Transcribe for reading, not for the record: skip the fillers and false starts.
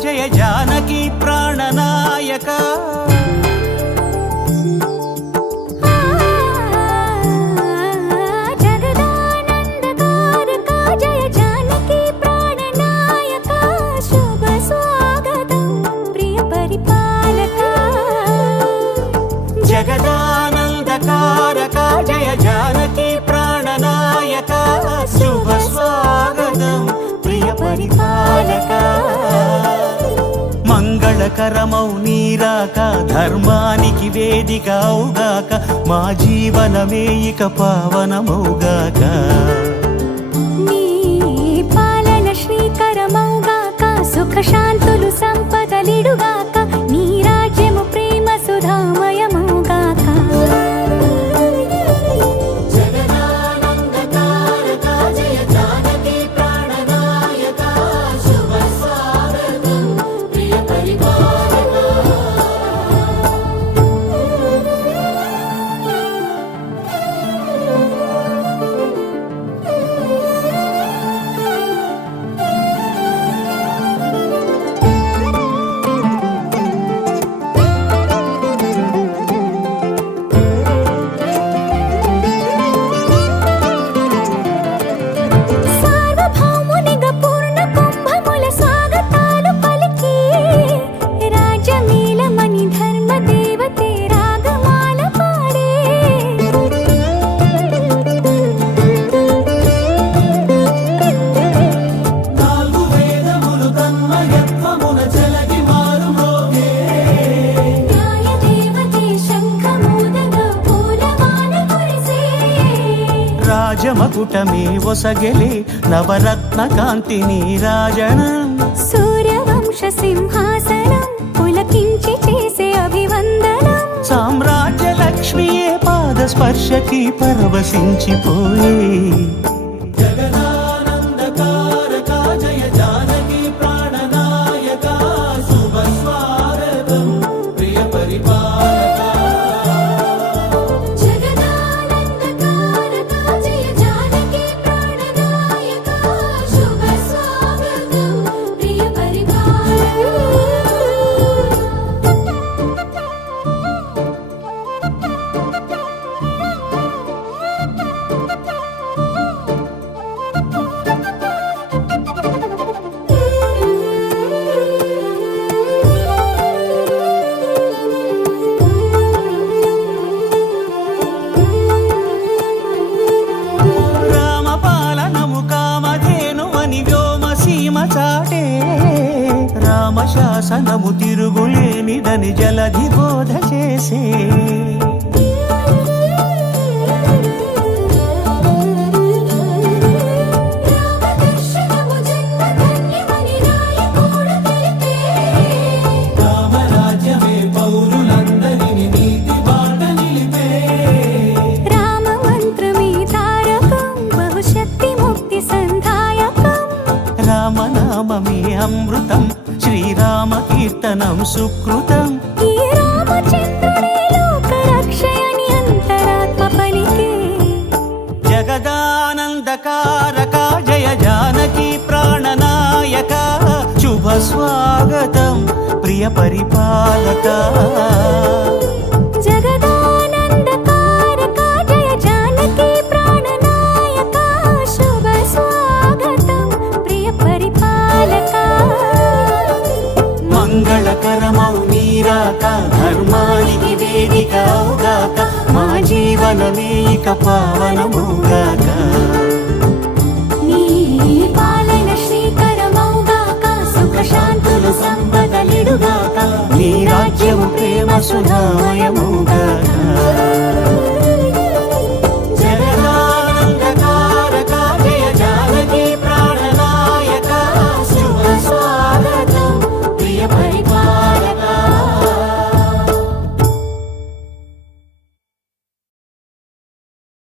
జయ జానకి ప్రాణనాయక జగదానందకారక జయ జానకి ప్రాణనాయక శుభ స్వాగతం ప్రియ పరిపాలక జగదానందకారక జయ జానకి ప్రాణనాయక శుభ స్వాగతం ప్రియ పరిపాలక మంగళకరమౌ నీరాక ధర్మానికి వేదిక అవుగాక మా జీవనమే ఇక పావనమౌగాక నీ పాలన శ్రీకరమౌగాక సుఖ శాంతులు సంపదలిడుగాక నీ రాజ్యము ప్రేమ సుధామయమౌగాక రాజమకుటమే ఒసగెలే నవరత్న కాంతి నీరాజనం సూర్యవంశ సింహాసనం పులకించి చేసే అభివందనం సామ్రాజ్య లక్ష్మియే పాద స్పర్శకి పరవశించిపోయే జగదానందకారక జయ జానకి ప్రాణనాయక శుభ స్వాగతం ప్రియ పరిపాలక రామశాసనము తిరుగులేనిదని జలధి బోధ చేసే రామరాజ్యమే పౌరులందరిని నీతి బాట నిలిపే రామ మంత్రమే తారకం బహుశక్తి ముక్తి సంధాయకం రామనామమే అమృతం శ్రీరామ కీర్తనం సుకృతం ఈ రామచంద్రుడే లోక రక్షయని అంతరాత్మ పలికే జగదానందకారక జయ జానకి ప్రాణనాయక శుభ స్వాగతం ప్రియ పరిపాలక జగదానందకారక జయ జానకి ప్రాణనాయక శుభ స్వాగతం ప్రియ పరిపాలక మంగళకరమౌ నీరాక ధర్మానికి వేదిక అవుగాక మా జీవనమే ఇక పావనముగాక